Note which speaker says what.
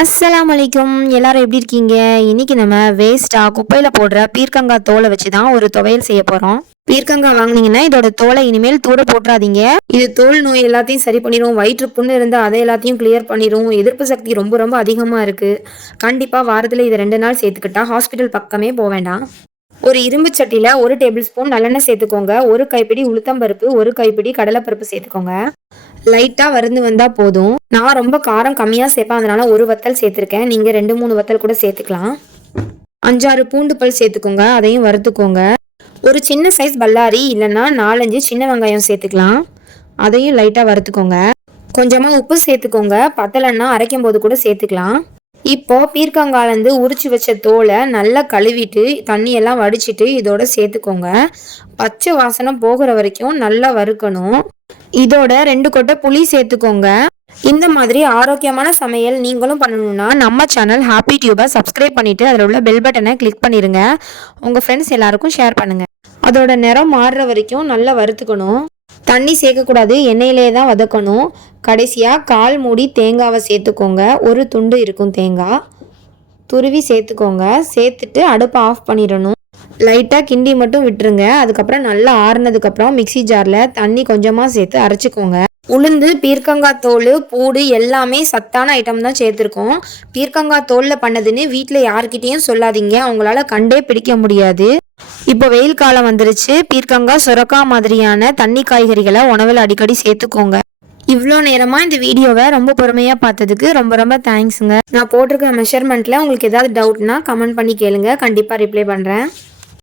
Speaker 1: அஸ்லாம் அலைக்கும் எல்லாரும் எப்படி இருக்கீங்க? இன்னைக்கு நம்ம வேஸ்ட்டாக குப்பையில் போடுற பீர்க்கங்காய் தோலை வச்சு தான் ஒரு துவையல் செய்ய போகிறோம் பீர்க்கங்காய் வாங்குனீங்கன்னா இதோட தோலை இனிமேல் தூர போட்டுறாதீங்க. இது தோல் நோய் எல்லாத்தையும் சரி பண்ணிடும் வயிற்று புண்ணு இருந்தால் அதை எல்லாத்தையும் கிளியர் பண்ணிடும் எதிர்ப்பு சக்தி ரொம்ப ரொம்ப அதிகமாக இருக்குது கண்டிப்பாக வாரத்தில் இதை ரெண்டு நாள் சேர்த்துக்கிட்டா ஹாஸ்பிட்டல் பக்கமே போக வேண்டாம். ஒரு இரும்பு சட்டியில் ஒரு டேபிள் ஸ்பூன் நல்லெண்ணெய் சேர்த்துக்கோங்க. ஒரு கைப்பிடி உளுத்தம்பருப்பு ஒரு கைப்பிடி கடலைப்பருப்பு சேர்த்துக்கோங்க. லைட்டாக வருந்து வந்தால் போதும். நான் ரொம்ப காரம் கம்மியாக சேர்ப்பேன் அதனால ஒரு வத்தல் சேர்த்துருக்கேன். நீங்கள் ரெண்டு மூணு வத்தல் கூட சேர்த்துக்கலாம். அஞ்சாறு பூண்டு பல் சேர்த்துக்கோங்க. அதையும் வறுத்துக்கோங்க. ஒரு சின்ன சைஸ் பல்லாரி இல்லைன்னா நாலஞ்சு சின்ன வெங்காயம் சேர்த்துக்கலாம். அதையும் லைட்டாக வறுத்துக்கோங்க. கொஞ்சமாக உப்பு சேர்த்துக்கோங்க. பத்தலைன்னா அரைக்கும் போது கூட சேர்த்துக்கலாம். இப்போ பீர்க்கங்காலேருந்து உரிச்சு வச்ச தோலை நல்லா கழுவிட்டு தண்ணியெல்லாம் வடிச்சிட்டு இதோட சேர்த்துக்கோங்க. பச்சை வாசனை போகிற வரைக்கும் நல்லா வறுக்கணும். இதோட ரெண்டு கொட்டை புளி சேர்த்துக்கோங்க. இந்த மாதிரி ஆரோக்கியமான சமையல் நீங்களும் பண்ணணும்னா நம்ம சேனல் ஹாப்பி டியூபை சப்ஸ்கிரைப் பண்ணிவிட்டு அதில் உள்ள பெல் பட்டனை கிளிக் பண்ணிடுங்க உங்கள் ஃப்ரெண்ட்ஸ் எல்லாருக்கும் ஷேர் பண்ணுங்கள் அதோட நிறம் மாறுற வரைக்கும் நல்லா வறுத்துக்கணும். தண்ணி சேர்க்கக்கூடாது எண்ணெயிலே தான் வதக்கணும். கடைசியாக கால் மூடி தேங்காவை சேர்த்துக்கோங்க. ஒரு துண்டு இருக்கும் தேங்காய். துருவி சேர்த்துக்கோங்க. சேர்த்துட்டு அடுப்பை ஆஃப் பண்ணிடணும். லைட்டாக கிண்டி மட்டும் விட்டுருங்க. அதுக்கப்புறம் நல்லா ஆறுனதுக்கப்புறம் மிக்ஸி ஜாரில் தண்ணி கொஞ்சமாக சேர்த்து அரைச்சிக்கோங்க. உளுந்து பீர்க்கங்காய் தோல் பூடு எல்லாமே சத்தான ஐட்டம் தான் சேர்த்துருக்கோம். பீர்க்கங்காய் தோலில் பண்ணதுன்னு வீட்டில் யார்கிட்டேயும் சொல்லாதீங்க. அவங்களால கண்டே பிடிக்க முடியாது. இப்போ வெயில் காலம் வந்துருச்சு. பீர்க்கங்காய் சுரக்காய் மாதிரியான தண்ணி காய்கறிகளை உணவில் அடிக்கடி சேர்த்துக்கோங்க. இவ்வளோ நேரமாக இந்த வீடியோவை ரொம்ப பொறுமையாக பார்த்ததுக்கு ரொம்ப ரொம்ப தேங்க்ஸுங்க நான் போட்டிருக்க மெஷர்மெண்ட்டில் உங்களுக்கு ஏதாவது டவுட்னா கமெண்ட் பண்ணி கேளுங்க. கண்டிப்பாக ரிப்ளை பண்ணுறேன்